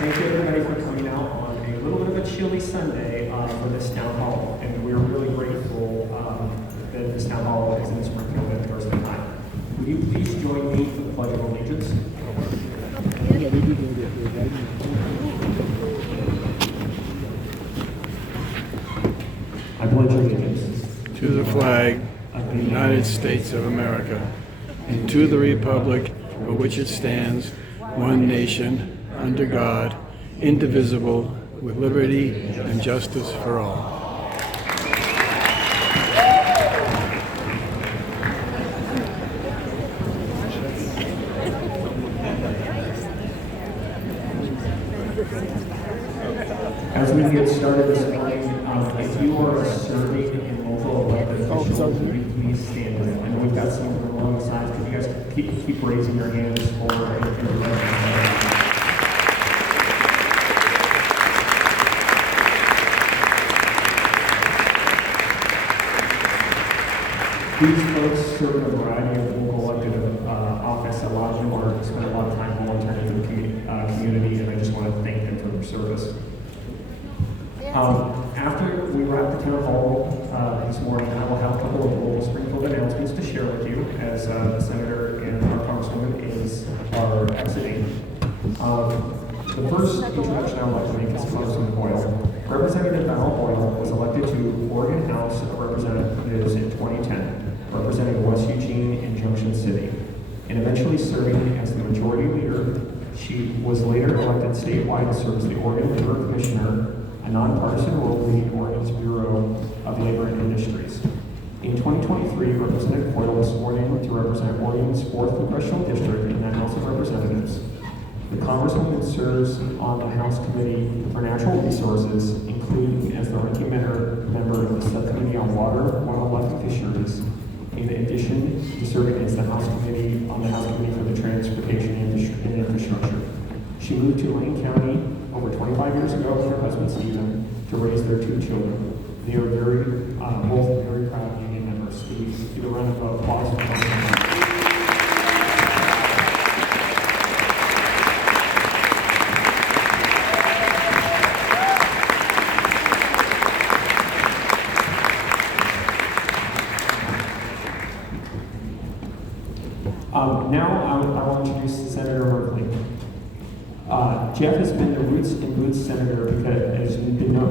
Thank you everybody for coming out on a little bit of a chilly Sunday for this town hall, and we're really grateful that this town hall is in Springfield at the first time. Would you please join me for the Pledge of Allegiance? I pledge allegiance to the flag of the United States of America and to the republic for which it stands, one nation, under God, indivisible, with liberty and justice for all. As we get started this morning, if you are serving in local elected officials, would you please stand with? I know we've got some of them along the sides. Could you guys keep raising your hands for These folks serve in a variety of local elected office. A lot of them are spend a lot of time volunteering for the community, and I just want to thank them for their service. After we wrap the town hall this morning, I will have a couple of local Springfield announcements to share with you as the senator and our congresswoman are exiting. The first introduction I would like to make is Congressman Boyle. Representative Val Boyle was elected to Oregon House of Representatives in 2010, representing West Eugene and Junction City, and eventually serving as the majority leader. She was later elected statewide to serve as the Oregon Labor Commissioner, a nonpartisan role leading Oregon's Bureau of Labor and Industries. In 2023, Representative Boyle was sworn in to represent Oregon's 4th Congressional District in the House of Representatives. The Congresswoman serves on the House Committee for Natural Resources, including as the ranking member of the Subcommittee on Water, Wildlife, and Fisheries, in addition to serving as the House Committee on the House Committee for the Transportation and Infrastructure. She moved to Lane County over 25 years ago with her husband Stephen to raise their 2 children. They are both very proud union members. Steve, give a round of applause for them. Now I will introduce Senator Merkley. Jeff has been the Roots and Boots Senator because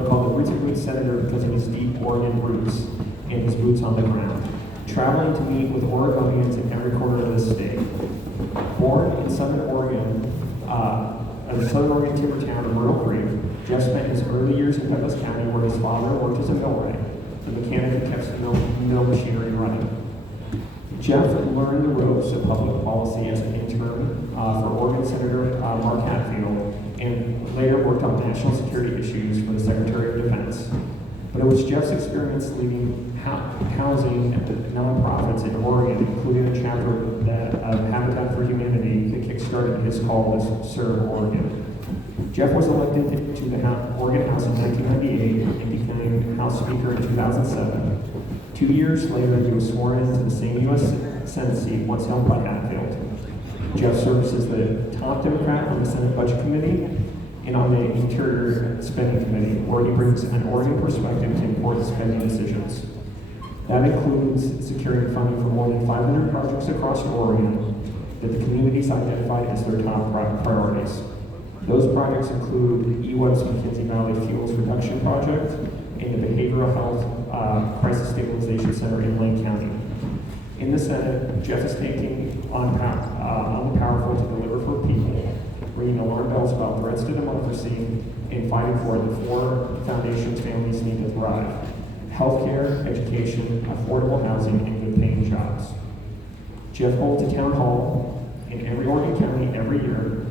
called the Roots and Boots Senator because of his deep Oregon roots and his boots on the ground, traveling to meet with Oregonians in every corner of the state. Born in Southern Oregon timber town of Myrtle Creek, Jeff spent his early years in Douglas County where his father worked as a millwright, the mechanic who kept the mill machinery running. Jeff learned the ropes of public policy as an intern for Oregon Senator Mark Hatfield, and later worked on national security issues for the Secretary of Defense. But it was Jeff's experience leading housing at the nonprofits in Oregon, including a chapter of Habitat for Humanity, that kickstarted his call to serve Oregon. Jeff was elected to the Oregon House in 1998 and became House Speaker in 2007. 2 years later, he was sworn into the same U.S. Senate seat once held by Hatfield. Jeff serves as the top Democrat on the Senate Budget Committee and on the Interior Spending Committee, where he brings an Oregon perspective to important spending decisions. That includes securing funding for more than 500 projects across Oregon that the communities identified as their top priorities. Those projects include the E-Web's McKenzie Valley Fuels Reduction Project and the Behavioral Health Crisis Stabilization Center in Lane County. In the Senate, Jeff is taking on the powerful to deliver for people, ringing alarm bells about threats to democracy, and fighting for the 4 foundations families need to thrive: healthcare, education, affordable housing, and good paying jobs. Jeff holds a town hall in every Oregon county every year,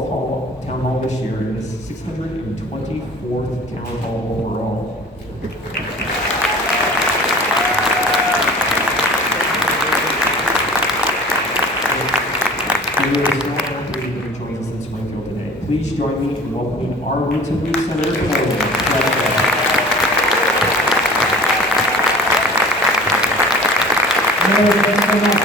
12th town hall this year and his 624th town hall overall. It is so happy that he joins us in Springfield today. Please join me in welcoming our Roots and Roots Senator President. Thanks so much.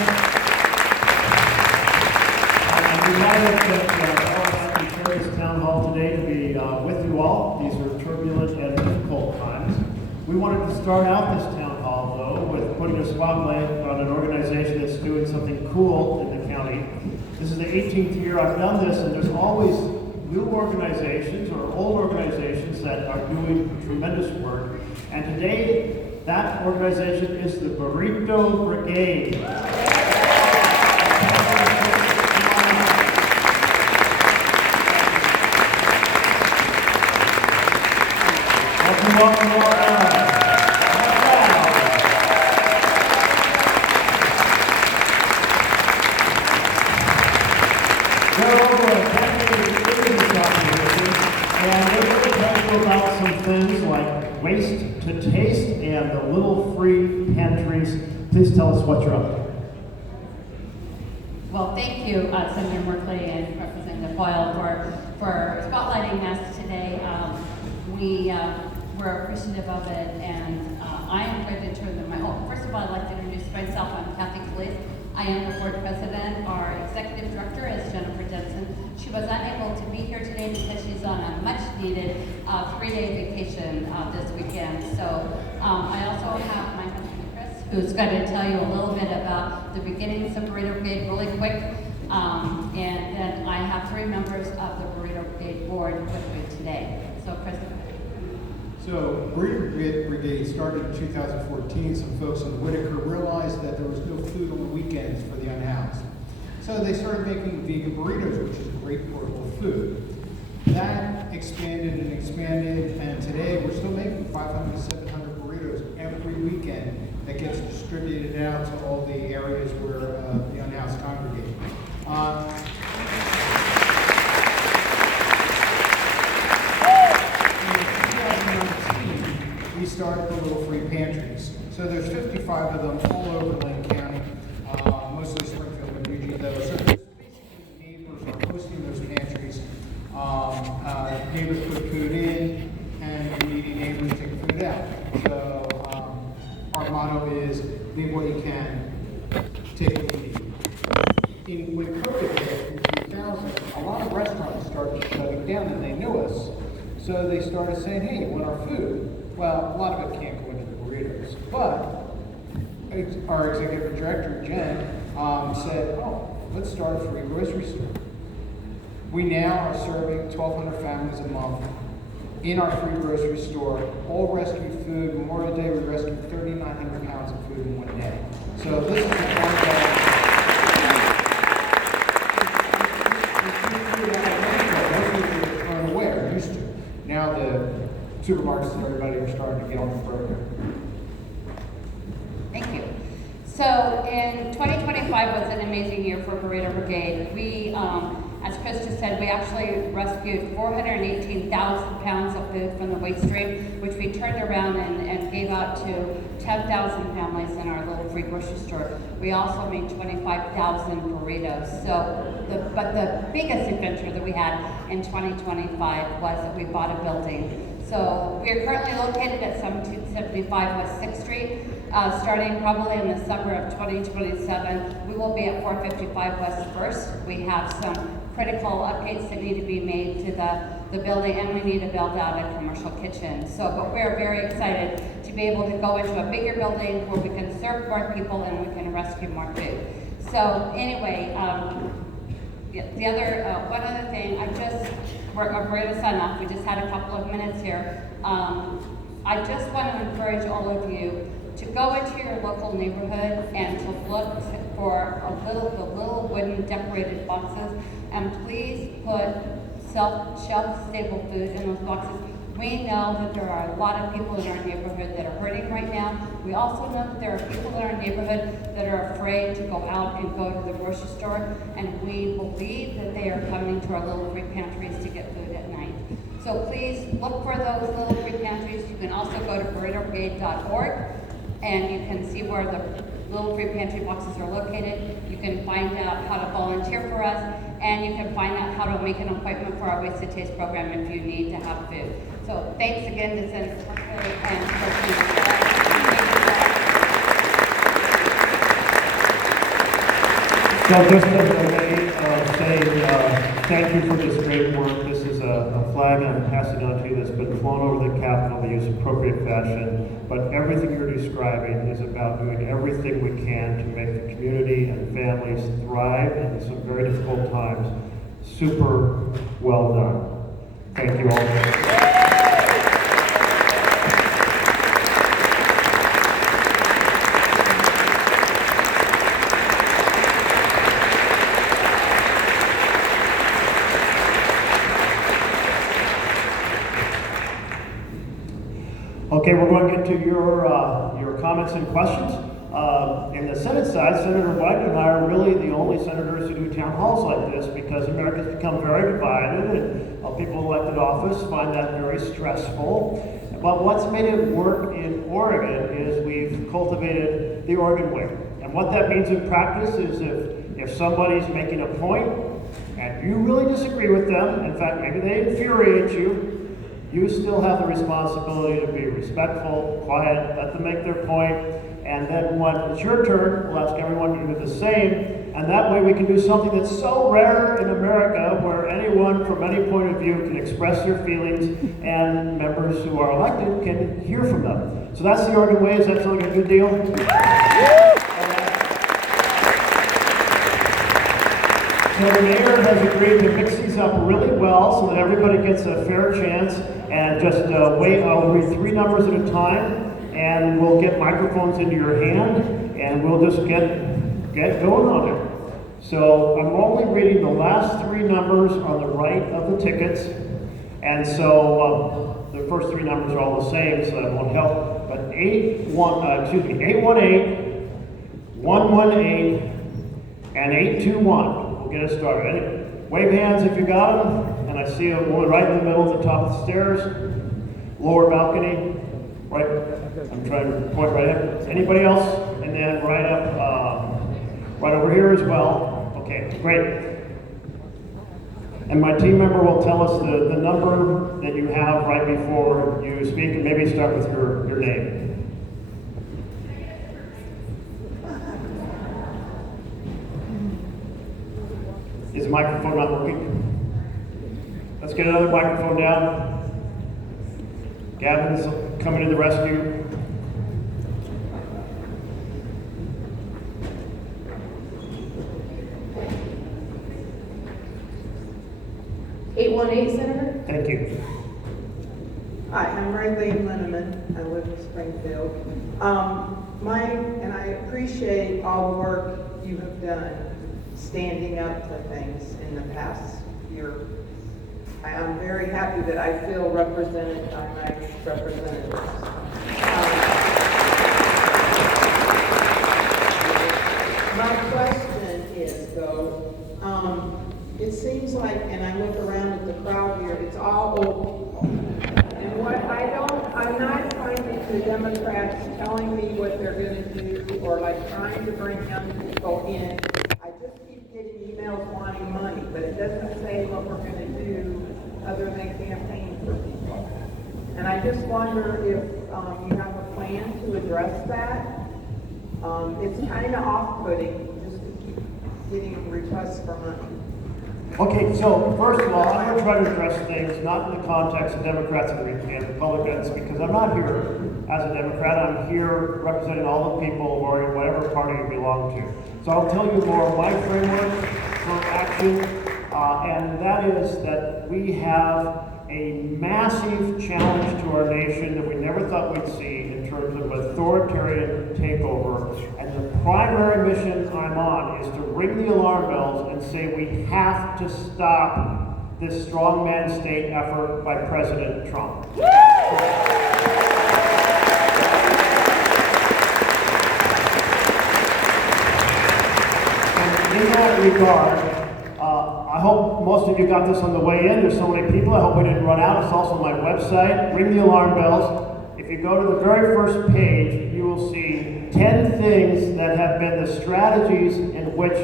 I'm delighted that all of us can share this town hall today to be with you all. These are turbulent and difficult times. We wanted to start out this town hall, though, with putting a spotlight on an organization that's doing something cool in the county. This is the 18th year I've done this, and there's always new organizations or old organizations that are doing tremendous work. And today, that organization is the Burrito Brigade. Welcome. They're over a decade of this operation, and they're going to tell you about some things like waste to taste and the little free pantries. Please tell us what you're up to. Well, thank you, Senator Merkley and Representative Boyle for spotlighting us today. We're appreciative of it, and I am going to turn the mic. Oh, first of all, I'd like to introduce myself. I'm Kathy Calise. I am the board president. Our executive director is Jennifer Jensen. She was unable to be here today because she's on a much-needed 3-day vacation this weekend. So I also have my husband, Chris, who's going to tell you a little bit about the beginnings of Burrito Brigade really quick. And then I have 3 members of the Burrito Brigade board with me today. So, Chris. So, Burrito Brigade started in 2014. Some folks in Whitaker realized that there was no food on the weekends for the unhoused. So they started making vegan burritos, which is great portable food. That expanded and expanded, and today we're still making 500 to 700 burritos every weekend that gets distributed out to all the areas where the unhoused congregate. We started the little free pantries. So there's 55 of them all over Lane County, mostly Springfield and Eugene, though. So basically neighbors are hosting those pantries. Neighbors put food in, and needy neighbors take food out. So our motto is, leave what you can, take what you need. When COVID hit in 2000, a lot of restaurants started shutting down, and they knew us. So they started saying, hey, you want our food? Well, a lot of it can't go into the burritos. But our executive director, Jen, said, oh, let's start a free grocery store. We now are serving 1,200 families a month in our free grocery store. All rescue food. Memorial Day, we rescued 3,900 pounds of food in one day. So this is the one that thrown away, or used to. Now the supermarkets and everybody are starting to get on the program. Thank you. So in 2025 was an amazing year for Burrito Brigade. We, as Chris just said, we actually rescued 418,000 pounds of food from the waste stream, which we turned around and gave out to 10,000 families in our little free grocery store. We also made 25,000 burritos. But the biggest adventure that we had in 2025 was that we bought a building. So we are currently located at 1775 West 6th Street. Starting probably in the summer of 2027, we will be at 455 West 1st. We have some critical updates that need to be made to the building, and we need to build out a commercial kitchen. But we're very excited to be able to go into a bigger building where we can serve more people and we can rescue more food. So anyway, one other thing, we're going to sign off. We just had a couple of minutes here. I just want to encourage all of you to go into your local neighborhood and to look for the little wooden decorated boxes, and please put shelf-stable food in those boxes. We know that there are a lot of people in our neighborhood that are hurting right now. We also know that there are people in our neighborhood that are afraid to go out and go to the grocery store, and we believe that they are coming to our little free pantries to get food at night. So please look for those little free pantries. You can also go to burritobrigade.org, and you can see where the little free pantry boxes are located. You can find out how to volunteer for us, and you can find out how to make an appointment for our Wasted Taste program if you need to have food. So thanks again to Senator Merkley and So just as I may say, thank you for this great work. This is a flag, and I'm passing on to you, that's been flown over the Capitol to use appropriate fashion. But everything you're describing is about doing everything we can to make the community and families thrive in some very difficult times. Super well done. Thank you all. Okay, we're going to get to your comments and questions. In the Senate side, Senator White and I are really the only senators who do town halls like this because America's become very divided, and people elected office find that very stressful. But what's made it work in Oregon is we've cultivated the Oregon way. And what that means in practice is if somebody's making a point and you really disagree with them, in fact, maybe they infuriate you, you still have the responsibility to be respectful, quiet, let them make their point, and then when it's your turn, we'll ask everyone to do the same, and that way we can do something that's so rare in America where anyone from any point of view can express their feelings and members who are elected can hear from them. So that's the Oregon way. Is that sound like a good deal? So the mayor has agreed to mix these up really well so that everybody gets a fair chance, and just wait. I'll read 3 numbers at a time, and we'll get microphones into your hand, and we'll just get going on it. So I'm only reading the last 3 numbers on the right of the tickets, and so the first 3 numbers are all the same, so that won't help. But 818, 118, and 821. We'll get us started. Wave hands if you got them. And I see a woman right in the middle at the top of the stairs. Lower balcony. Right. I'm trying to point right up. Anybody else? And then right up, right over here as well. Okay, great. And my team member will tell us the number that you have right before you speak, and maybe start with your name. Is the microphone not working? Let's get another microphone down. Gavin's coming to the rescue. Senator? Thank you. Hi, I'm Merkley Linneman. I live in Springfield. And I appreciate all the work you have done standing up for things in the past year. I'm very happy that I feel represented by my representatives. My question is, though, it seems like, and I look around at the crowd here, it's all old people. And what I'm not finding the Democrats telling me what they're going to do, or like trying to bring young people in. I just keep getting emails wanting money, but it doesn't say what we're going to do other than campaign for people. And I just wonder if you have a plan to address that. It's kind of off-putting just to keep getting requests for money. Okay, so first of all, I'm going to try to address things not in the context of Democrats and Republicans, because I'm not here as a Democrat. I'm here representing all the people or in whatever party you belong to. So I'll tell you more of my framework for action, and that is that we have a massive challenge to our nation that we never thought we'd see in terms of authoritarian takeover. And the primary mission I'm on is to ring the alarm bells and say we have to stop this strongman state effort by President Trump. And in that regard, I hope most of you got this on the way in. There's so many people. I hope we didn't run out. It's also on my website. Ring the alarm bells. If you go to the very first page, you will see 10 things that have been the strategies in which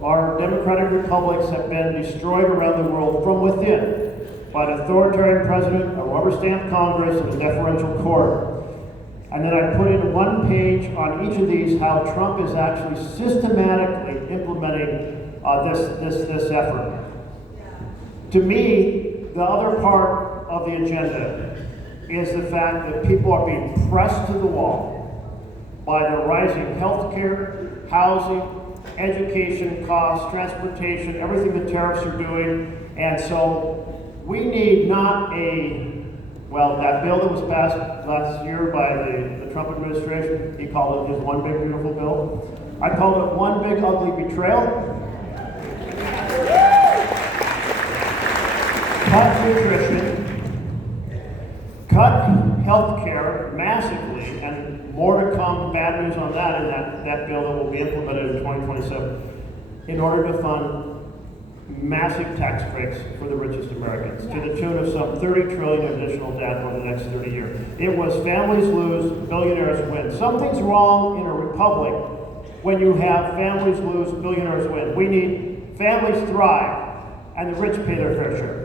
our democratic republics have been destroyed around the world from within by an authoritarian president, a rubber-stamped Congress, and a deferential court. And then I put in one page on each of these how Trump is actually systematically implementing this effort. To me, the other part of the agenda is the fact that people are being pressed to the wall by the rising health care, housing, education costs, transportation, everything the tariffs are doing. And so we need not that bill that was passed last year by the Trump administration, he called it his one big beautiful bill. I called it one big ugly betrayal. Cut nutrition, cut health care massively, and more to come, bad news on that in that bill that will be implemented in 2027, in order to fund massive tax breaks for the richest Americans, to the tune of some $30 trillion additional debt over the next 30 years. It was families lose, billionaires win. Something's wrong in a republic when you have families lose, billionaires win. We need families thrive, and the rich pay their fair share.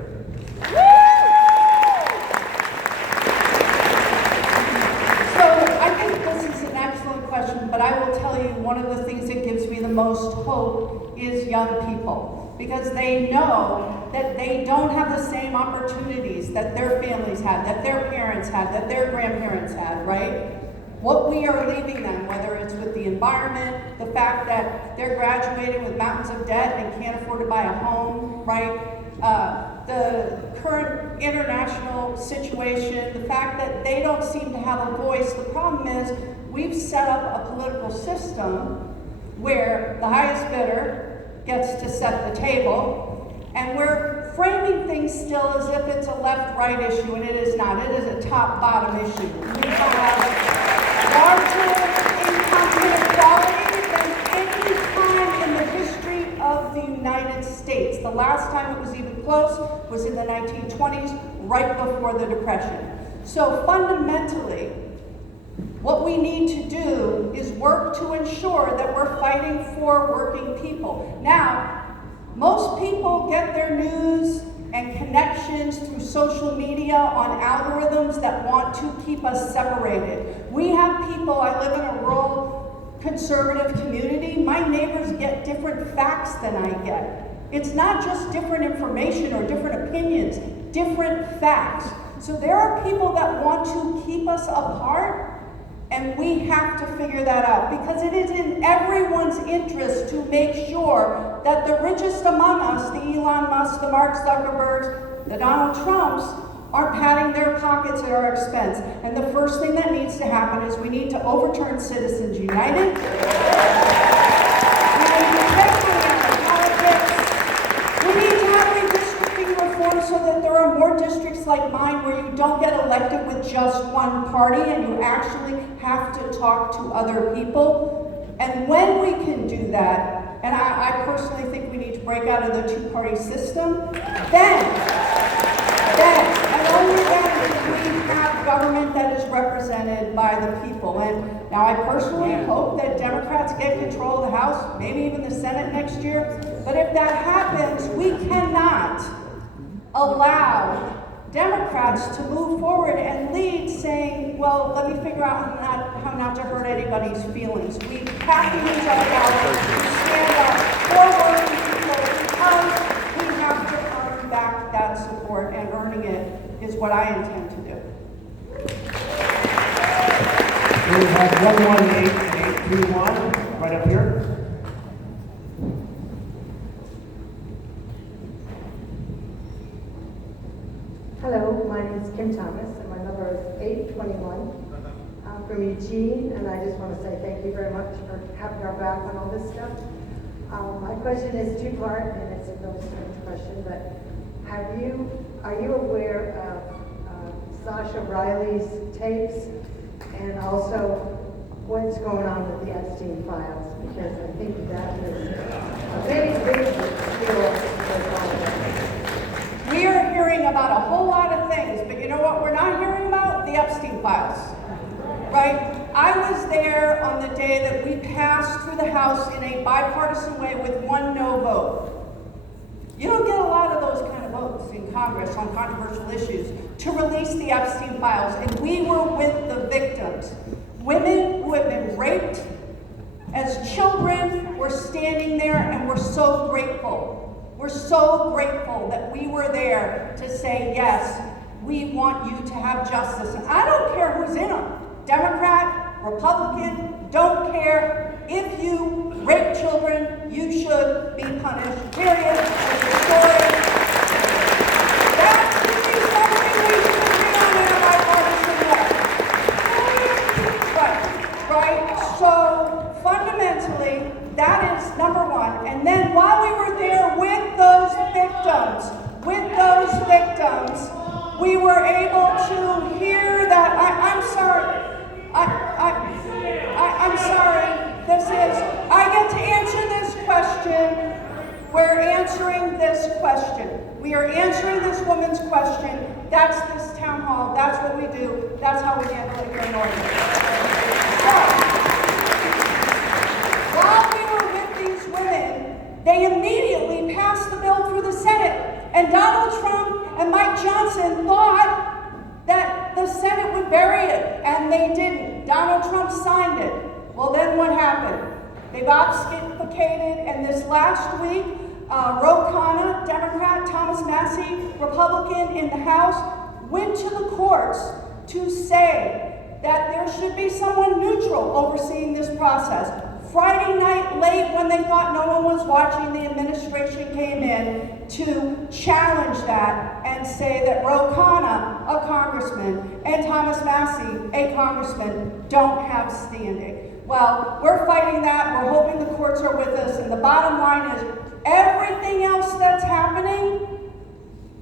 But I will tell you, one of the things that gives me the most hope is young people, because they know that they don't have the same opportunities that their families had, that their parents had, that their grandparents had, right? What we are leaving them, whether it's with the environment, the fact that they're graduating with mountains of debt and can't afford to buy a home, right? The current international situation, the fact that they don't seem to have a voice. The problem is we've set up a political system where the highest bidder gets to set the table, and we're framing things still as if it's a left-right issue, and it is not. It is a top-bottom issue. We have larger income inequality than any time in the history of the United States. The last time it was even close was in the 1920s, right before the Depression. So fundamentally, what we need to do is work to ensure that we're fighting for working people. Now, most people get their news and connections through social media on algorithms that want to keep us separated. We have people, I live in a rural conservative community, my neighbors get different facts than I get. It's not just different information or different opinions, different facts. So there are people that want to keep us apart, and we have to figure that out, because it is in everyone's interest to make sure that the richest among us, the Elon Musk, the Mark Zuckerbergs, the Donald Trumps, aren't padding their pockets at our expense. And the first thing that needs to happen is we need to overturn Citizens United. We need to take money out of politics. We need to have redistricting reform so that there are more districts like mine where you don't get elected with just one party and you actually have to talk to other people. And when we can do that, and I personally think we need to break out of the two-party system, then, and only then can we have government that is represented by the people. And now I personally hope that Democrats get control of the House, maybe even the Senate next year. But if that happens, we cannot allow Democrats to move forward and lead saying, well, let me figure out how not to hurt anybody's feelings. We have to use our power to stand up for working people, because we have to earn back that support, and earning it is what I intend to do. We have 118821 right up here. Hello, my name is Kim Thomas, and my number is 821. I'm from Eugene, and I just want to say thank you very much for having our back on all this stuff. My question is two-part, and it's a no strange question, but are you aware of Sasha Riley's tapes, and also what's going on with the Epstein files? Because I think that is a big deal with all of that. We are hearing about a whole lot of things, but you know what we're not hearing about? The Epstein files, right? I was there on the day that we passed through the House in a bipartisan way with one no vote. You don't get a lot of those kind of votes in Congress on controversial issues to release the Epstein files, and we were with the victims. Women who have been raped as children were standing there, and we're so grateful. We're so grateful that we were there to say, yes, we want you to have justice. And I don't care who's in them, Democrat, Republican, don't care. If you rape children, you should be punished, period. It's a story. That should be something we should agree on in a bipartisan way. Right? So, fundamentally, that is number one. And then while we were there with those victims, we were able to hear that, I'm sorry, I get to answer this question. We're answering this question. We are answering this woman's question. That's this town hall. That's what we do. That's how we handle it here in Oregon. So, while we were with these women, they immediately passed the bill through the Senate. And Donald Trump and Mike Johnson thought that the Senate would bury it, and they didn't. Donald Trump signed it. Well, then what happened? They've obfuscated, and this last week, Ro Khanna, Democrat, Thomas Massey, Republican in the House, went to the courts to say that there should be someone neutral overseeing this process. Friday night late, when they thought no one was watching, the administration came in to challenge that and say that Ro Khanna, a congressman, and Thomas Massey, a congressman, don't have standing. Well, we're fighting that. We're hoping the courts are with us. And the bottom line is everything else that's happening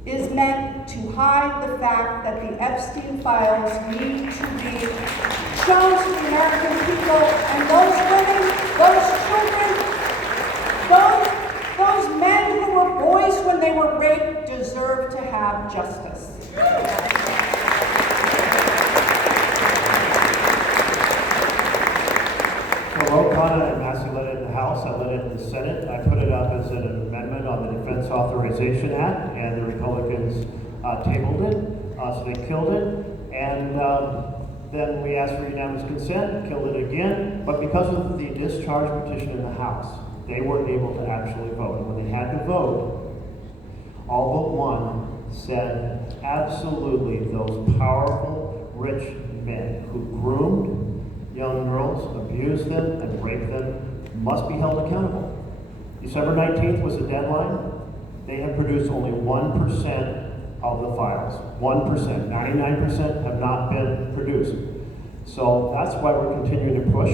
is meant to hide the fact that the Epstein files need to be shown to the American people, and those women, those children, those men who were boys when they were raped deserve to have justice. Ro Khanna and Massey led it in the House, I led it in the Senate. I put it up as an amendment on the Defense Authorization Act, and the Republicans tabled it, so they killed it. And then we asked for unanimous consent, killed it again. But because of the discharge petition in the House, they weren't able to actually vote. And when they had to vote, all but one said, absolutely, those powerful, rich men who groomed young girls, abused them, and raped them must be held accountable. December 19th was the deadline. They have produced only 1% of the files. 1%. 99% have not been produced. So that's why we're continuing to push.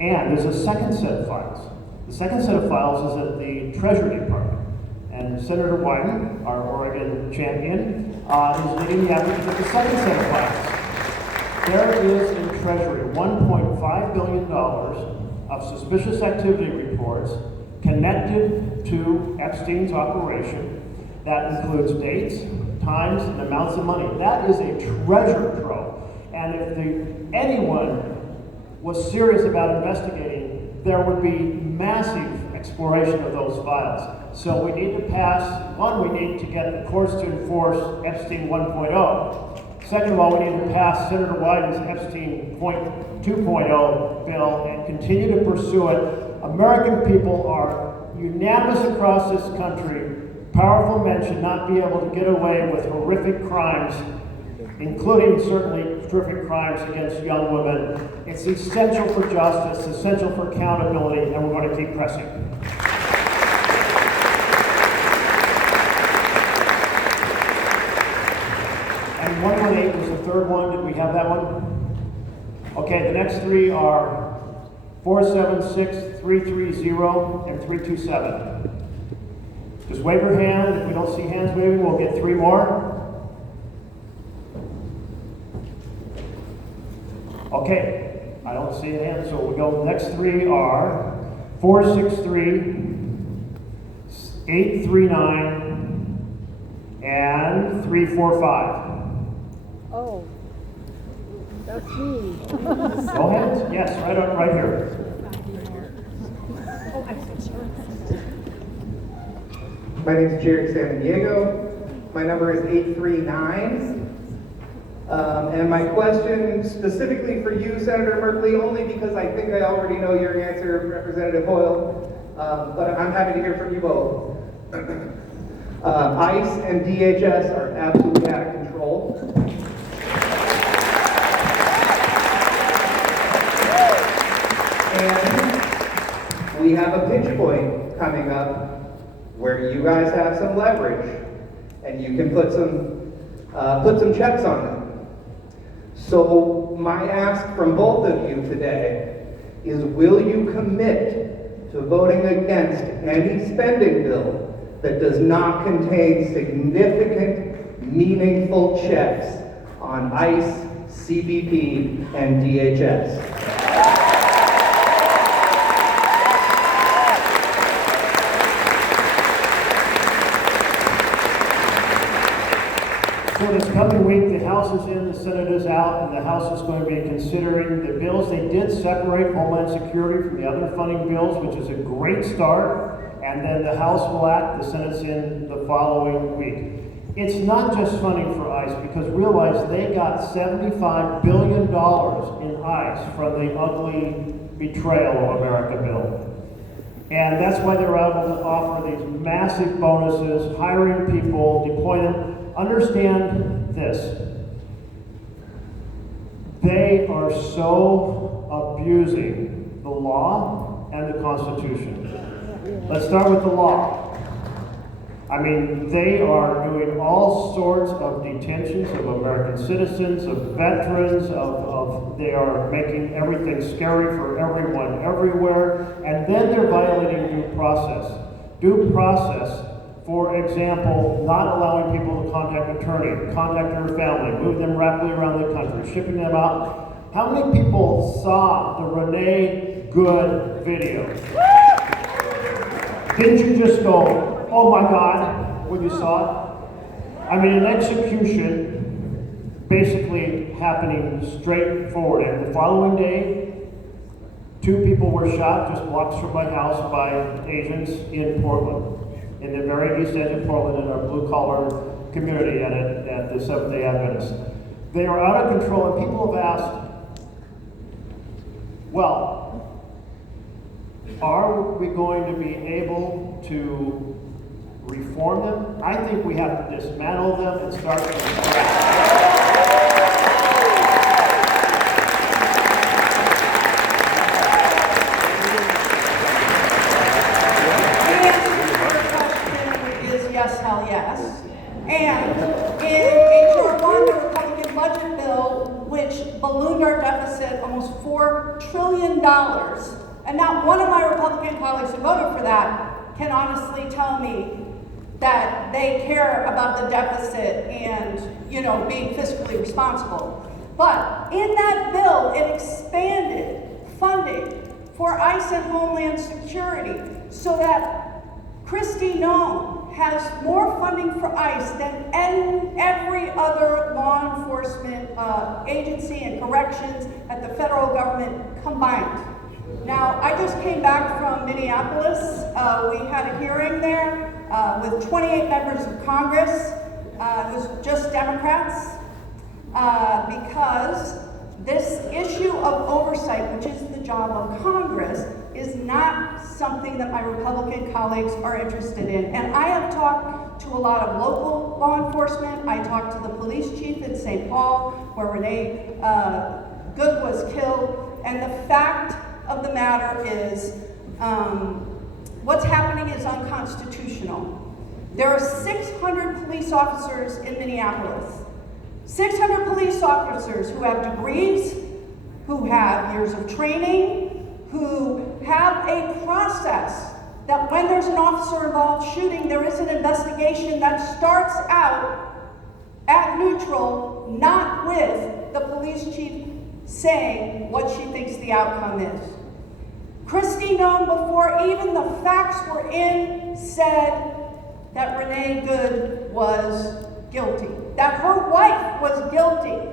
And there's a second set of files. The second set of files is at the Treasury Department. And Senator Wyden, our Oregon champion, is leading the effort to get the second set of files. There is in Treasury $1.5 billion of suspicious activity reports connected to Epstein's operation. That includes dates, times, and amounts of money. That is a treasure trove. And if anyone was serious about investigating, there would be massive exploration of those files. So we need to pass, one, we need to get the courts to enforce Epstein 1.0. Second of all, we need to pass Senator Wyden's Epstein 2.0 bill and continue to pursue it. American people are unanimous across this country. Powerful men should not be able to get away with horrific crimes, including certainly horrific crimes against young women. It's essential for justice, essential for accountability, and we're going to keep pressing. And 118 was the third one. Did we have that one? Okay, the next three are 476, 330, and 327. Just wave your hand. If we don't see hands waving, we'll get 3 more. Okay, I don't see a hand, so we go. Next 3 are 463, 839, and 345. Oh, that's me. No hands? Yes, right here. My name is Jerry Samaniego. My number is 839. And my question specifically for you, Senator Merkley, only because I think I already know your answer, Representative Hoyle, but I'm happy to hear from you both. ICE and DHS are absolutely out of control. And we have a pinch point coming up where you guys have some leverage and you can put some checks on them. So my ask from both of you today is, will you commit to voting against any spending bill that does not contain significant, meaningful checks on ICE, CBP, and DHS? So this coming week, the House is in, the Senate is out, and the House is going to be considering the bills. They did separate Homeland Security from the other funding bills, which is a great start. And then the House will act, the Senate's in the following week. It's not just funding for ICE, because realize they got $75 billion in ICE from the ugly betrayal of America bill. And that's why they're able to offer these massive bonuses, hiring people, deploying them. Understand this. They are so abusing the law and the Constitution. Let's start with the law. I mean, they are doing all sorts of detentions of American citizens, of veterans, they are making everything scary for everyone everywhere, and then they're violating due process. Due process, for example, not allowing people to contact an attorney, contact their family, move them rapidly around the country, shipping them out. How many people saw the Renee Good video? Didn't you just go, oh my God, when you saw it? I mean, an execution basically happening straightforward. And the following day, 2 people were shot just blocks from my house by agents in Portland, in the very east edge of Portland, in our blue-collar community at the Seventh-day Adventist. They are out of control, and people have asked, well, are we going to be able to reform them? I think we have to dismantle them and start from scratch. Yes, hell yes. And in H.R. 1, the Republican budget bill, which ballooned our deficit almost $4 trillion, and not one of my Republican colleagues who voted for that can honestly tell me that they care about the deficit and, being fiscally responsible. But in that bill, it expanded funding for ICE and Homeland Security so that Kristi Noem has more funding for ICE than every other law enforcement agency and corrections at the federal government combined. Now, I just came back from Minneapolis. We had a hearing there with 28 members of Congress. It was just Democrats because this issue of oversight, which is the job of Congress, is not something that my Republican colleagues are interested in. And I have talked to a lot of local law enforcement. I talked to the police chief in St. Paul, where Renee Good was killed. And the fact of the matter is, what's happening is unconstitutional. There are 600 police officers in Minneapolis. 600 police officers who have degrees, who have years of training, who have a process that when there's an officer-involved shooting, there is an investigation that starts out at neutral, not with the police chief saying what she thinks the outcome is. Christy Nome, before even the facts were in, said that Renee Good was guilty, that her wife was guilty.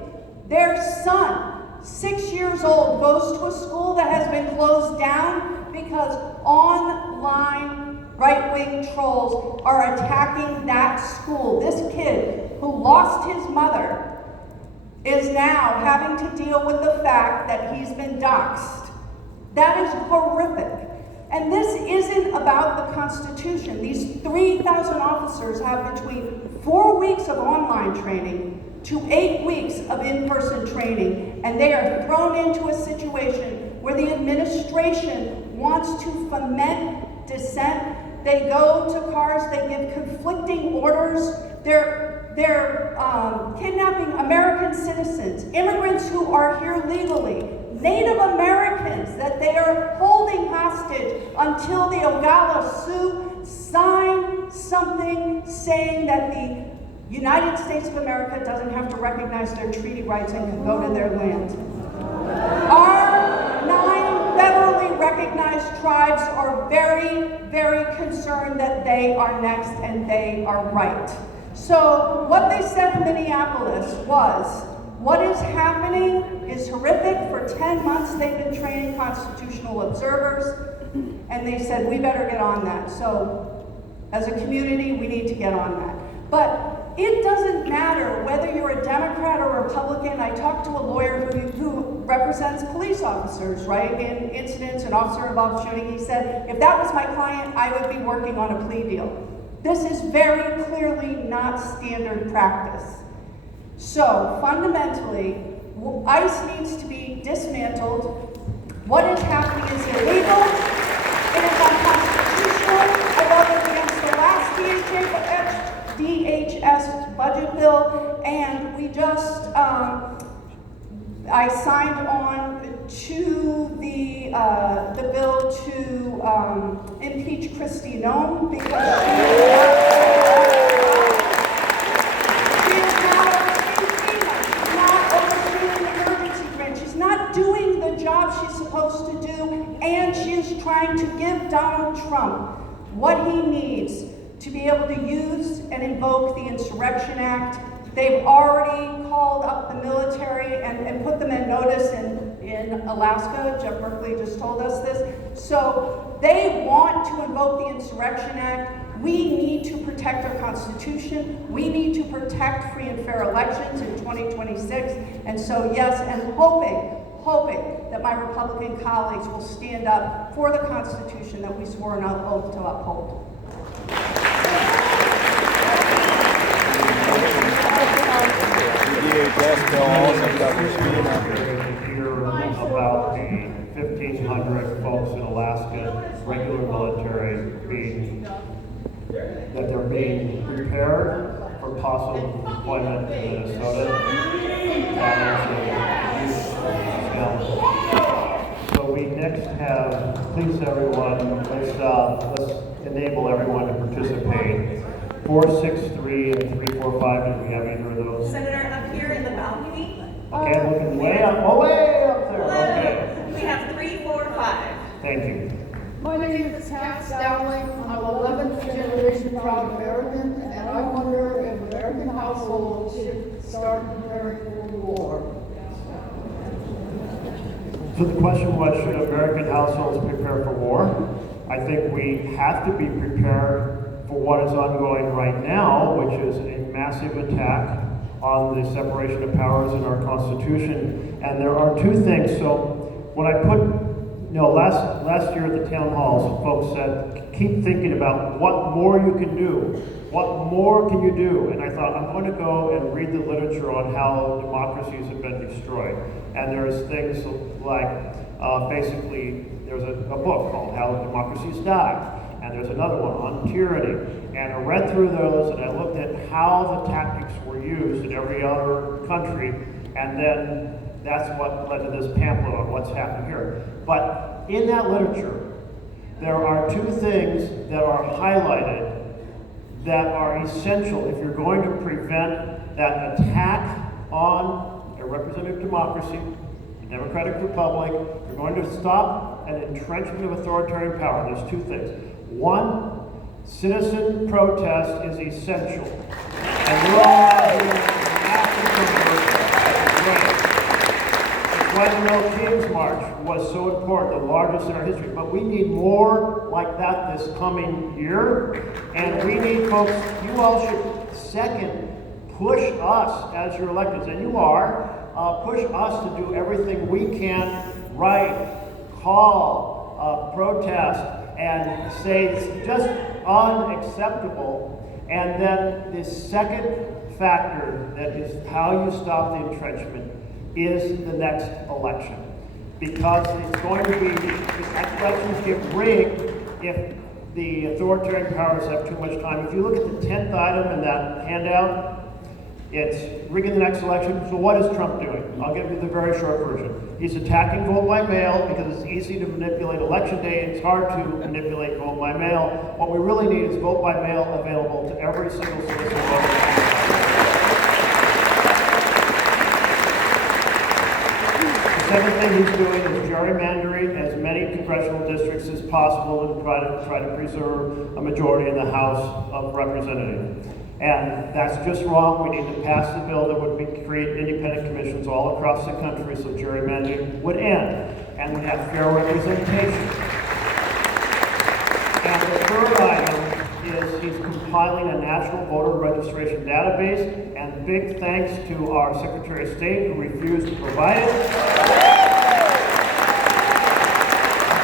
Their son, 6 years old, goes to a school that has been closed down because online right-wing trolls are attacking that school. This kid who lost his mother is now having to deal with the fact that he's been doxxed. That is horrific. And this isn't about the Constitution. These 3,000 officers have between 4 weeks of online training to 8 weeks of in-person training, and they are thrown into a situation where the administration wants to foment dissent. They go to cars, they give conflicting orders. They're kidnapping American citizens, immigrants who are here legally, Native Americans that they are holding hostage until the Oglala Sioux sign something saying that the United States of America doesn't have to recognize their treaty rights and can go to their land. Our 9 federally recognized tribes are very, very concerned that they are next and they are right. So what they said in Minneapolis was, what is happening is horrific. For 10 months they've been training constitutional observers, and they said we better get on that. So as a community, we need to get on that. But it doesn't matter whether you're a Democrat or Republican. I talked to a lawyer who represents police officers, right, in incidents and officer-involved shooting. He said, if that was my client, I would be working on a plea deal. This is very clearly not standard practice. So fundamentally, ICE needs to be dismantled. What is happening is illegal. It is unconstitutional. I voted against the last DHS budget bill, and we just, I signed on to the bill to impeach Christy Nome because she is now in FEMA. She's not overseeing the emergency grant. She's not doing the job she's supposed to do, and she is trying to give Donald Trump what he needs to be able to use and invoke the Insurrection Act. They've already called up the military and put them in notice in Alaska. Jeff Merkley just told us this. So they want to invoke the Insurrection Act. We need to protect our Constitution. We need to protect free and fair elections in 2026. And so yes, and hoping that my Republican colleagues will stand up for the Constitution that we swore an oath to uphold. DHS bill also covers FEMA. Hear about the 1,500 folks in Alaska, regular military, that they're being prepared for possible deployment in Minnesota. So we next have, please everyone, let's enable everyone to participate. 463 and 345, do we have either of those? Senator, up here in the balcony. Okay, I'm looking way up, way up there, Hello. okay. We have 3, 4, 5. Thank you. My name is Kat Dowling. I'm 11th generation proud American, and I wonder if American households should start preparing for war. So the question was, should American households prepare for war? I think we have to be prepared for what is ongoing right now, which is a massive attack on the separation of powers in our Constitution. And there are two things. So when I put, last year at the town halls, folks said, keep thinking about what more you can do. What more can you do? And I thought, I'm going to go and read the literature on how democracies have been destroyed. And there's things like, basically, there's a book called How Democracies Die. And there's another one on tyranny. And I read through those and I looked at how the tactics were used in every other country. And then that's what led to this pamphlet on what's happening here. But in that literature, there are two things that are highlighted that are essential if you're going to prevent that attack on a representative democracy, a democratic republic. You're going to stop an entrenchment of authoritarian power. There's two things. One, citizen protest is essential. And we're all out here That's why the No Kings March was so important, the largest in our history. But we need more like that this coming year. And we need folks, you all should, second, push us as your electeds, and you are, push us to do everything we can, write, call, protest, and say it's just unacceptable. And then the second factor that is how you stop the entrenchment is the next election. Because it's going to be, if elections get rigged, if the authoritarian powers have too much time. If you look at the 10th item in that handout, it's rigging the next election. So what is Trump doing? I'll give you the very short version. He's attacking vote by mail because it's easy to manipulate election day. It's hard to manipulate vote by mail. What we really need is vote by mail available to every single citizen voter. The second thing he's doing is gerrymandering as many congressional districts as possible to try to preserve a majority in the House of Representatives. And that's just wrong. We need to pass the bill that would create independent commissions all across the country so gerrymandering would end and would have fair representation. And the third item is he's compiling a national voter registration database, and big thanks to our Secretary of State who refused to provide it.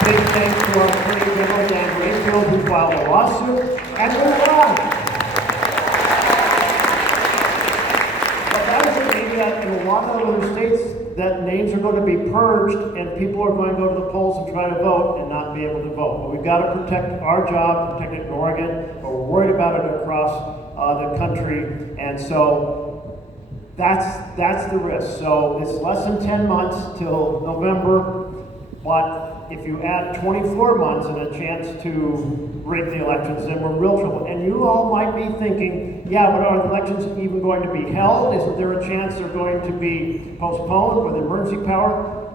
Big thanks to our Attorney General Dan Rayfield who filed a lawsuit, and we won. In a lot of other states, that names are going to be purged and people are going to go to the polls and try to vote and not be able to vote. But we've got to protect our job, protect it in Oregon, but we're worried about it across the country. And so that's the risk. So it's less than 10 months till November, but if you add 24 months and a chance to rig the elections, then we're in real trouble. And you all might be thinking, yeah, but are the elections even going to be held? Isn't there a chance they're going to be postponed with emergency power?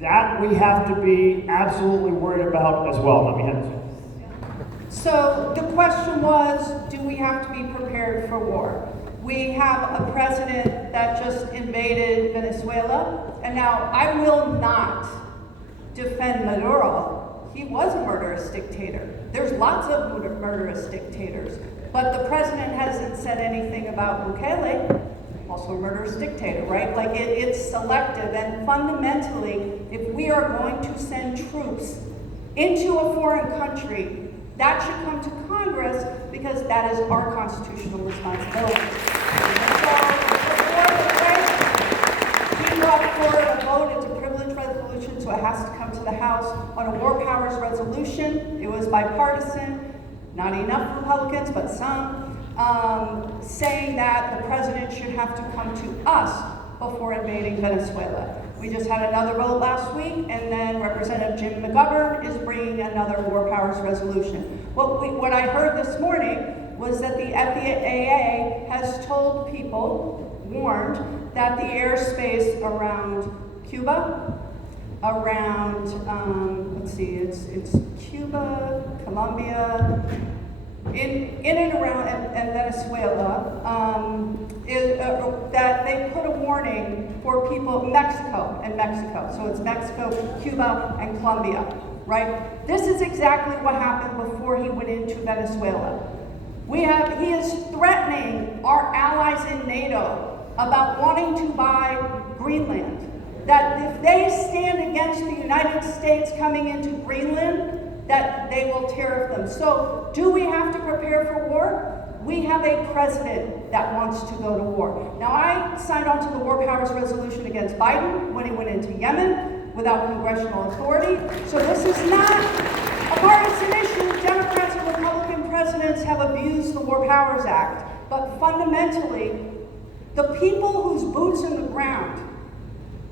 That we have to be absolutely worried about as well. Let me hand it. So the question was, do we have to be prepared for war? We have a president that just invaded Venezuela, and now I will not defend Maduro. He was a murderous dictator. There's lots of murderous dictators, but the president hasn't said anything about Bukele, also a murderous dictator, right? Like it's selective, and fundamentally, if we are going to send troops into a foreign country, that should come to Congress because that is our constitutional responsibility. He brought forward a vote, it's a privilege resolution, so it has to come to the House on a war powers resolution. It was bipartisan, not enough Republicans, but some, saying that the president should have to come to us before invading Venezuela. We just had another vote last week, and then Representative Jim McGovern is bringing another war powers resolution. What I heard this morning was that the FAA has told people, warned, that the airspace around Cuba, around, let's see, it's Cuba, Colombia, in and around and Venezuela, that they put a warning for people, Mexico, so it's Mexico, Cuba, and Colombia, right? This is exactly what happened before he went into Venezuela. He is threatening our allies in NATO about wanting to buy Greenland. That if they stand against the United States coming into Greenland, that they will tariff them. So do we have to prepare for war? We have a president that wants to go to war. Now, I signed on to the war powers resolution against Biden when he went into Yemen without congressional authority. So this is not a partisan issue. Democrats and Republican presidents have abused the War Powers Act. But fundamentally, the people whose boots in the ground,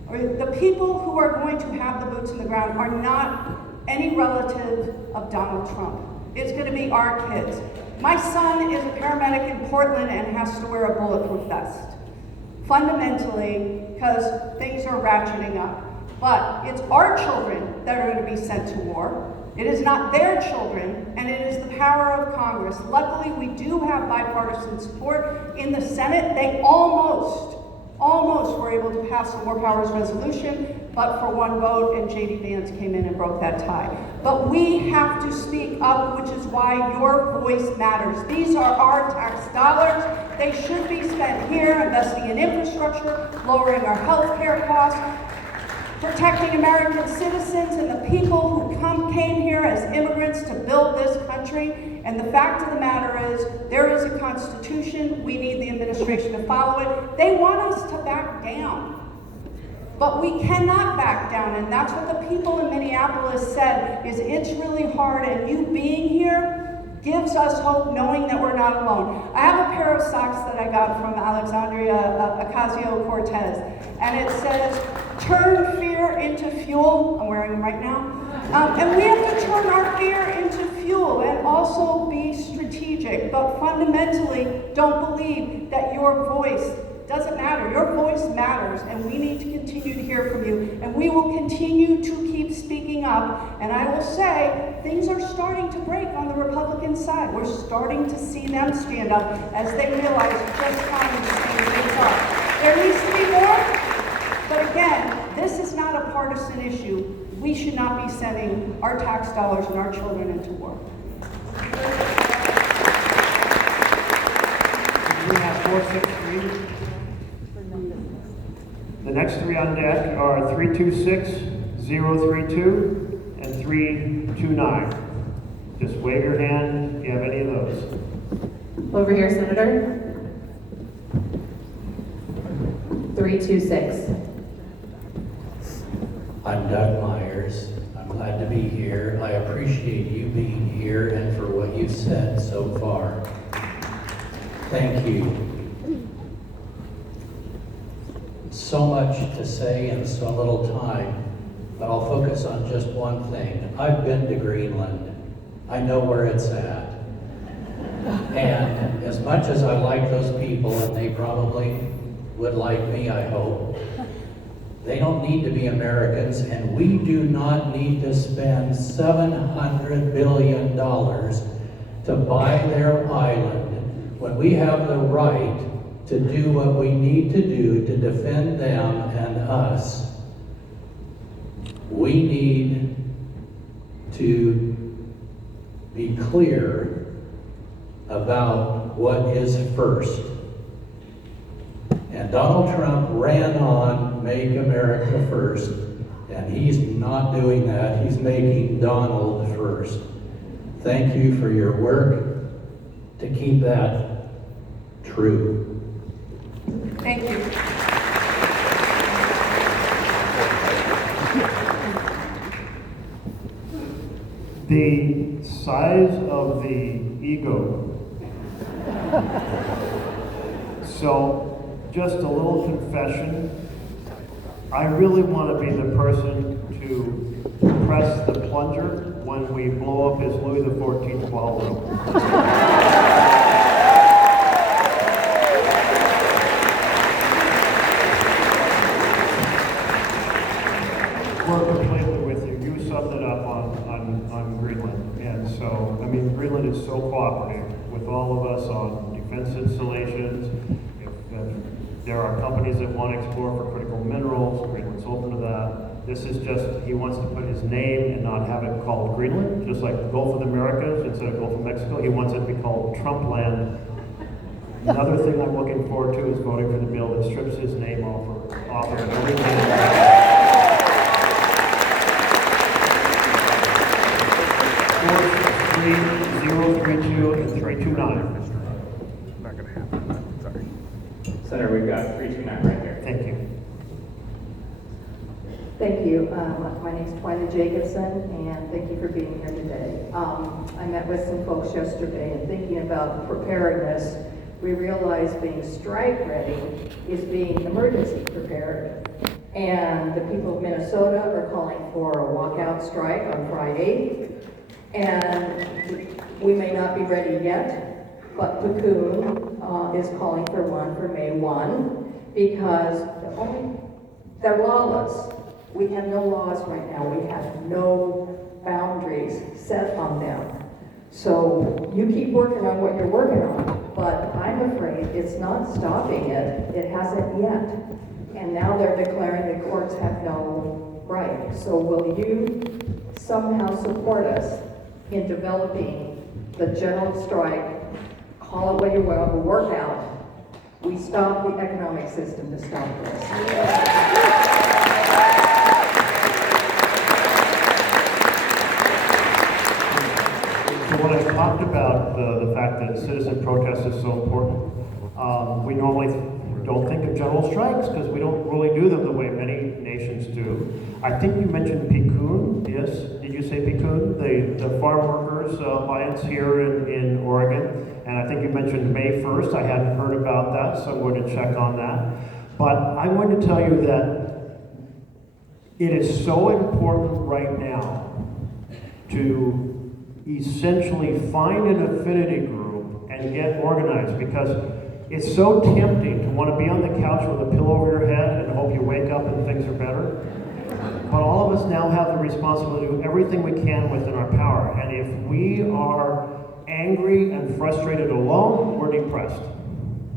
or the people who are going to have the boots in the ground, are not any relative of Donald Trump. It's going to be our kids. My son is a paramedic in Portland and has to wear a bulletproof vest. Fundamentally, because things are ratcheting up. But it's our children that are going to be sent to war. It is not their children, and it is the power of Congress. Luckily, we do have bipartisan support in the Senate. They almost were able to pass the War Powers Resolution, but for one vote, and J.D. Vance came in and broke that tie. But we have to speak up, which is why your voice matters. These are our tax dollars. They should be spent here, investing in infrastructure, lowering our health care costs, protecting American citizens and the people who came here as immigrants to build this country. And the fact of the matter is, there is a Constitution. We need the administration to follow it. They want us to back down. But we cannot back down, and that's what the people in Minneapolis said, is it's really hard, and you being here gives us hope knowing that we're not alone. I have a pair of socks that I got from Alexandria Ocasio-Cortez, and it says, turn fear into fuel. I'm wearing them right now. And we have to turn our fear into fuel and also be strategic, but fundamentally don't believe that your voice doesn't matter. Your voice matters, and we need to continue to hear from you, and we will continue to keep speaking up. And I will say, things are starting to break on the Republican side. We're starting to see them stand up as they realize just how insane things are. There needs to be more, but again, this is not a partisan issue. We should not be sending our tax dollars and our children into war. We have 463. The next three on deck are 326, 032, and 329. Just wave your hand if you have any of those. Over here, Senator. 326. I'm Doug Myers. I'm glad to be here. I appreciate you being here and for what you've said so far. Thank you. So much to say in so little time, but I'll focus on just one thing. I've been to Greenland. I know where it's at. And as much as I like those people, and they probably would like me, I hope, they don't need to be Americans, and we do not need to spend $700 billion to buy their island when we have the right to do what we need to do to defend them and us. We need to be clear about what is first. And Donald Trump ran on Make America First, and he's not doing that. He's making Donald first. Thank you for your work to keep that true. Thank you. The size of the ego. So, just a little confession. I really want to be the person to press the plunger when we blow up his Louis XIV ballroom. We're completely with you. You summed it up on Greenland. And so, I mean, Greenland is so cooperative with all of us on defense installations. If there are companies that want to explore for critical minerals, Greenland's open to that. This is just, he wants to put his name and not have it called Greenland, just like the Gulf of the Americas instead of Gulf of Mexico. He wants it to be called Trump land. Another thing I'm looking forward to is voting for the bill that strips his name off of everything. 032 and 329. Not going to happen. Sorry. Senator, we've got 329 right there. Thank you. Thank you. My name is Twyla Jacobson, and thank you for being here today. I met with some folks yesterday, and thinking about preparedness, we realized being strike ready is being emergency prepared. And the people of Minnesota are calling for a walkout strike on Friday. And we may not be ready yet, but Cocoon is calling for one for May 1 because they're lawless. We have no laws right now. We have no boundaries set on them. So you keep working on what you're working on, but I'm afraid it's not stopping it. It hasn't yet. And now they're declaring the courts have no right. So will you somehow support us in developing the general strike, call it what you will, a workout? We stop the economic system to stop this. So when I talked about the fact that citizen protest is so important, we normally don't think of general strikes because we don't really do them the way many nations do. I think you mentioned PCOON, yes? Did you say PCOON? The Farm Workers Alliance here in Oregon. And I think you mentioned May 1st. I hadn't heard about that, so I'm going to check on that. But I'm going to tell you that it is so important right now to essentially find an affinity group and get organized, because it's so tempting to want to be on the couch with a pillow over your head and hope you wake up and things are better. But all of us now have the responsibility to do everything we can within our power. And if we are angry and frustrated alone, we're depressed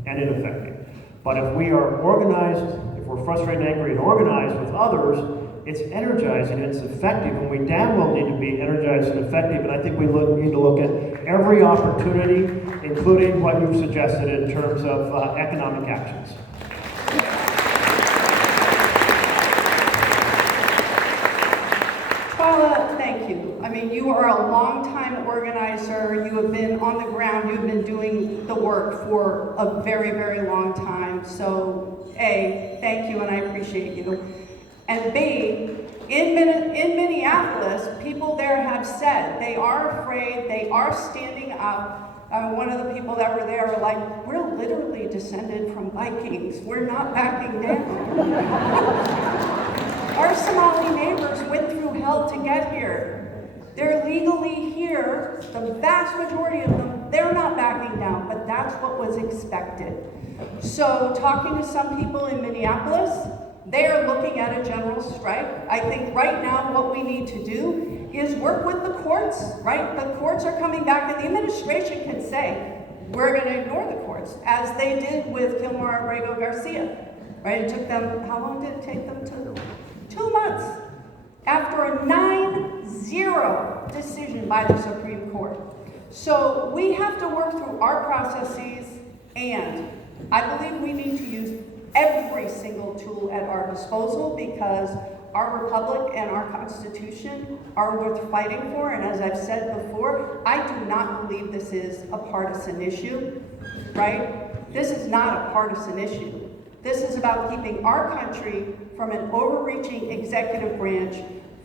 and ineffective. But if we are organized, if we're frustrated, angry, and organized with others, it's energizing and it's effective, and we damn well need to be energized and effective. And I think we need to look at every opportunity, including what you've suggested in terms of economic actions. Paula, thank you. I mean, you are a longtime organizer. You have been on the ground. You've been doing the work for a very, very long time. So, A, thank you, and I appreciate you. And B, in Minneapolis, people there have said they are afraid, they are standing up. One of the people that were there were like, we're literally descended from Vikings. We're not backing down. Our Somali neighbors went through hell to get here. They're legally here. The vast majority of them, they're not backing down, but that's what was expected. So talking to some people in Minneapolis, they are looking at a general strike. I think right now what we need to do is work with the courts, right? The courts are coming back, and the administration can say, we're going to ignore the courts, as they did with Kilmar Abrego Garcia, right? It took them, how long did it take them to? 2 months after a 9-0 decision by the Supreme Court. So we have to work through our processes, and I believe we need to use every single tool at our disposal, because our republic and our Constitution are worth fighting for. And as I've said before, I do not believe this is a partisan issue, right? This is not a partisan issue. This is about keeping our country from an overreaching executive branch,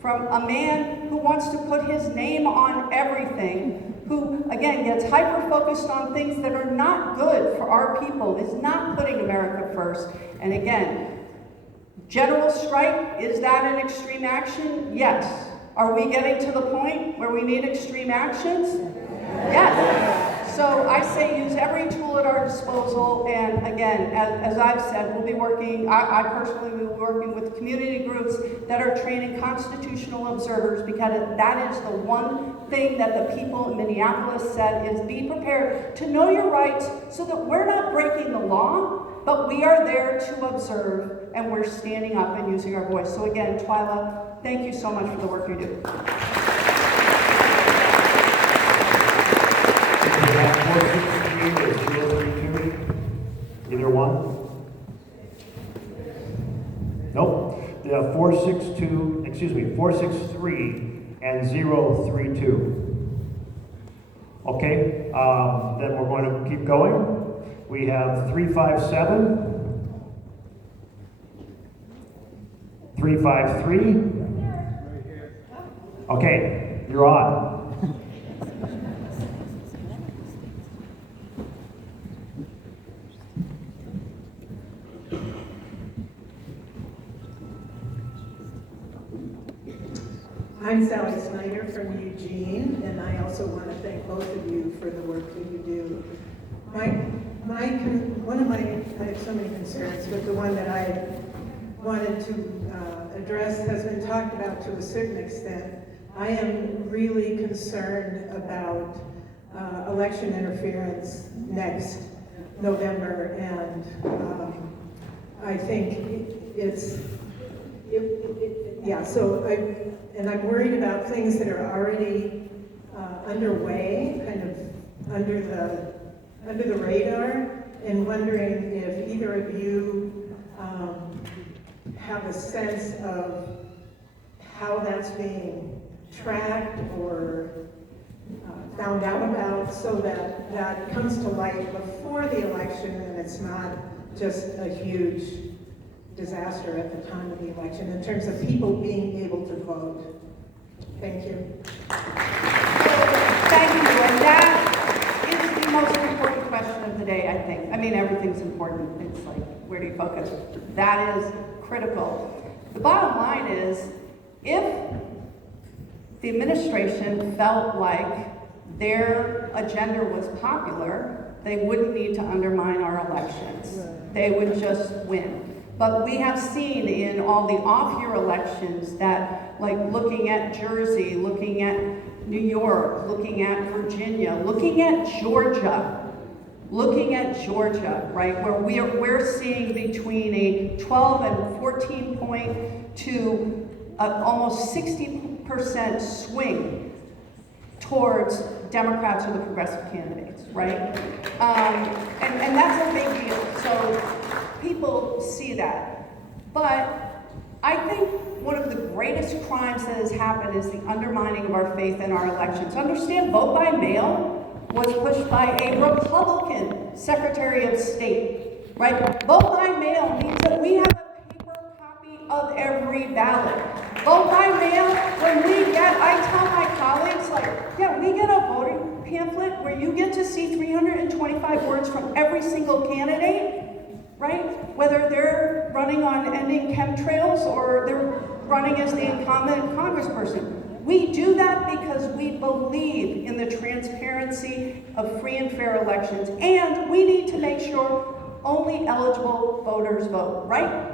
from a man who wants to put his name on everything, who, again, gets hyper-focused on things that are not good for our people, is not putting America first. And again, general strike, is that an extreme action? Yes. Are we getting to the point where we need extreme actions? Yes. So I say use every tool at our disposal, and again, as I've said, we'll be working, I personally will be working with community groups that are training constitutional observers, because that is the one thing that the people in Minneapolis said is be prepared to know your rights so that we're not breaking the law, but we are there to observe, and we're standing up and using our voice. So again, Twyla, thank you so much for the work you do. Either one? Nope. 463 and 032. Okay, then we're going to keep going. We have 357, 353. Okay, you're on. I'm Sally Snyder from Eugene, and I also want to thank both of you for the work that you do. I have so many concerns, but the one that I wanted to address has been talked about to a certain extent. I am really concerned about election interference next November, and I think I'm worried about things that are already underway, kind of under the radar, and wondering if either of you have a sense of how that's being tracked or found out about, so that that comes to light before the election and it's not just a huge disaster at the time of the election in terms of people being able to vote. Thank you. Thank you, and that is the most important question of the day, I think. I mean, everything's important. It's like, where do you focus? That is critical. The bottom line is, if the administration felt like their agenda was popular, they wouldn't need to undermine our elections. They would just win. But we have seen in all the off-year elections that, like looking at Jersey, looking at New York, looking at Virginia, looking at Georgia, right, where we're seeing between a 12 and 14 point to almost 60% swing towards Democrats or the progressive candidates, right? And that's a big deal. So people see that. But I think one of the greatest crimes that has happened is the undermining of our faith in our elections. Understand, vote by mail was pushed by a Republican Secretary of State, right? Vote by mail means that we have a paper copy of every ballot. Vote by mail, I tell my colleagues, we get a voting pamphlet where you get to see 325 words from every single candidate, right? Whether they're running on ending chemtrails or they're running as the incumbent congressperson. We do that because we believe in the transparency of free and fair elections, and we need to make sure only eligible voters vote, right?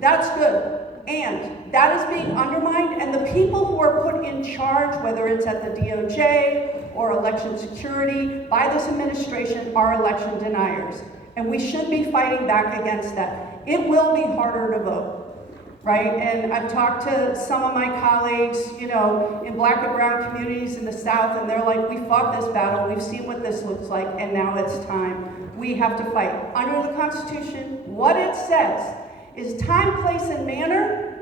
That's good. And that is being undermined, and the people who are put in charge, whether it's at the DOJ or election security, by this administration are election deniers. And we should be fighting back against that. It will be harder to vote, right? And I've talked to some of my colleagues, in black and brown communities in the South, and they're like, we fought this battle, we've seen what this looks like, and now it's time. We have to fight. Under the Constitution, what it says is time, place, and manner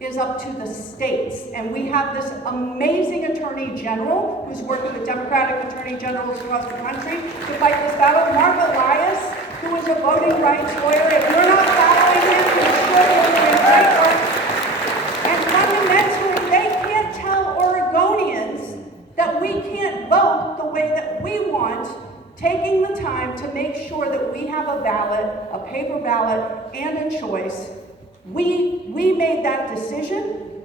is up to the states. And we have this amazing Attorney General who's working with Democratic Attorney Generals across the country to fight this battle. Mark Elias, who is a voting rights lawyer. If you're not following him, you should. He's doing great work. And fundamentally, they can't tell Oregonians that we can't vote the way that we want, taking the time to make sure that we have a ballot, a paper ballot, and a choice. We made that decision,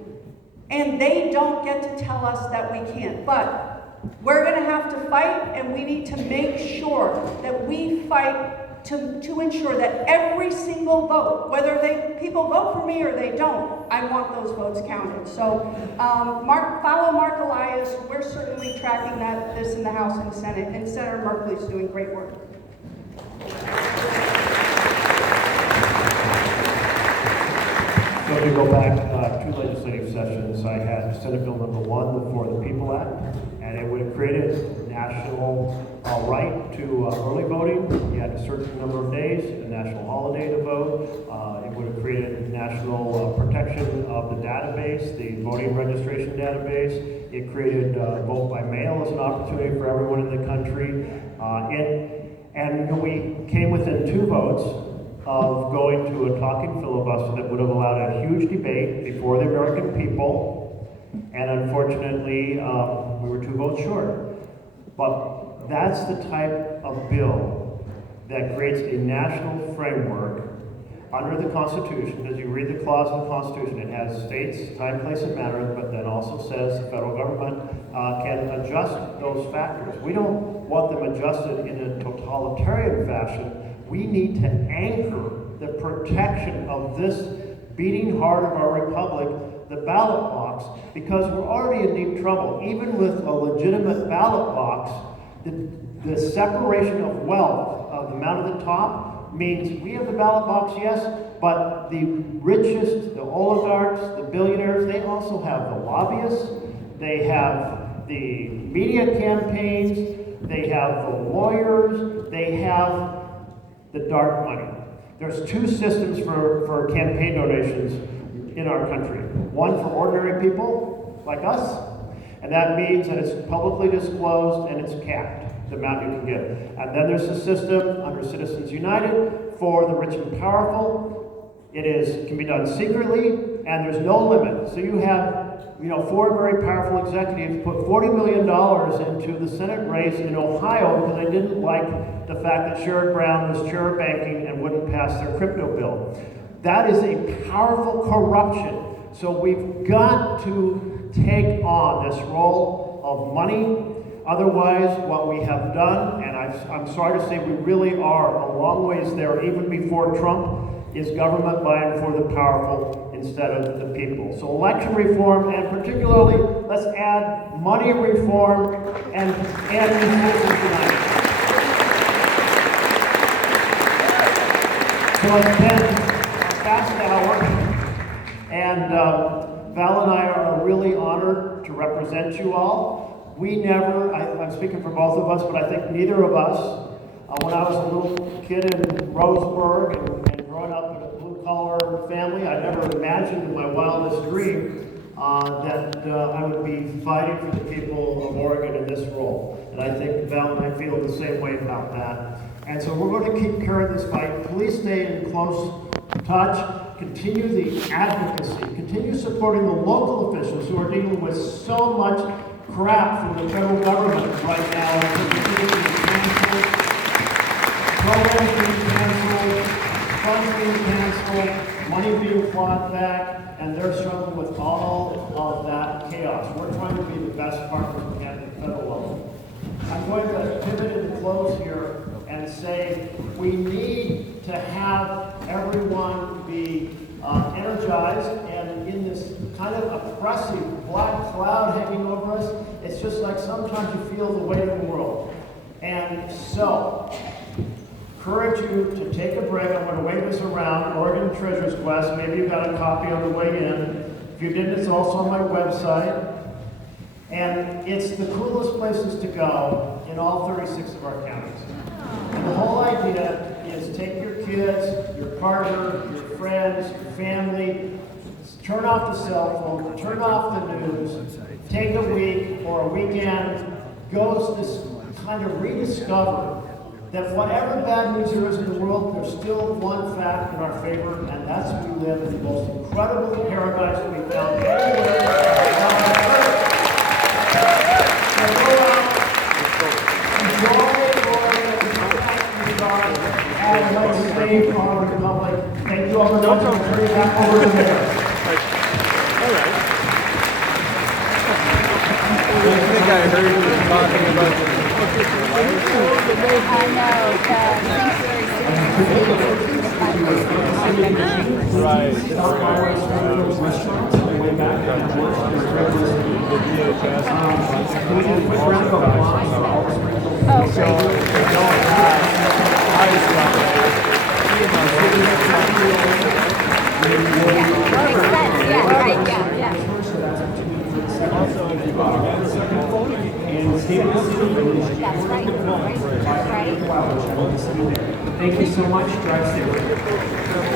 and they don't get to tell us that we can't. But we're going to have to fight, and we need to make sure that we fight to ensure that every single vote, whether people vote for me or they don't, I want those votes counted. So follow Mark Elias. We're certainly tracking this in the House and Senate, and Senator Merkley is doing great work. So to go back 2 legislative sessions, I had Senate Bill number 1, the For the People Act, and it would have created national right to early voting. You had a certain number of days, a national holiday to vote. It would have created national protection of the database, the voting registration database. It created vote by mail as an opportunity for everyone in the country. And we came within 2 votes of going to a talking filibuster that would have allowed a huge debate before the American people, and unfortunately, we were 2 votes short. But that's the type of bill that creates a national framework under the Constitution, as you read the clause of the Constitution, it has states, time, place, and manner, but then also says the federal government can adjust those factors. We don't want them adjusted in a totalitarian fashion. We need to anchor the protection of this beating heart of our republic, the ballot box, because we're already in deep trouble. Even with a legitimate ballot box, the separation of wealth, of the amount at the top, means we have the ballot box, yes, but the richest, the oligarchs, the billionaires, they also have the lobbyists, they have the media campaigns, they have the lawyers, they have the dark money. There's two systems for campaign donations in our country. One for ordinary people like us, and that means that it's publicly disclosed and it's capped, the amount you can give. And then there's a system under Citizens United for the rich and powerful. It can be done secretly, and there's no limit. So you have, four very powerful executives put $40 million into the Senate race in Ohio because they didn't like the fact that Sherrod Brown was chair of banking and wouldn't pass their crypto bill. That is a powerful corruption. So we've got to take on this role of money. Otherwise, what we have done, and I'm sorry to say we really are a long ways there, even before Trump, is government buying for the powerful instead of the people. So election reform, and particularly, let's add money reform and Citizens United. So it's been a fast hour, and Val and I are really honored to represent you all. We never, I'm speaking for both of us, but I think neither of us, when I was a little kid in Roseburg and growing up in a blue-collar family, I never imagined in my wildest dream that I would be fighting for the people of Oregon in this role. And I think Val and I feel the same way about that. And so we're going to keep carrying this fight. Please stay in close touch. Continue the advocacy. Continue supporting the local officials who are dealing with so much crap from the federal government right now. Programs being canceled, funds being canceled, money being clawed back, and they're struggling with all of that chaos. We're trying to be the best partners we can at the federal level. I'm going to pivot and close here and say we need to have everyone be energized, and in this kind of oppressive black cloud hanging over us, it's just like sometimes you feel the weight of the world. And so, encourage you to take a break. I'm going to wave this around, Oregon Treasures Quest. Maybe you got a copy on the way in. If you didn't, it's also on my website. And it's the coolest places to go in all 36 of our counties. And the whole idea is take your kids, your partner, your friends, your family, turn off the cell phone, turn off the news, take a week or a weekend, go kind of rediscover that whatever bad news there is in the world, there's still one fact in our favor, and that's we live in the most incredible paradise that we found anywhere on earth. So go out, enjoy and let's save our republic. Thank you all very much. I'll turn it back over to there. All right. I think I heard you talking about Thank you so much. Drive safe.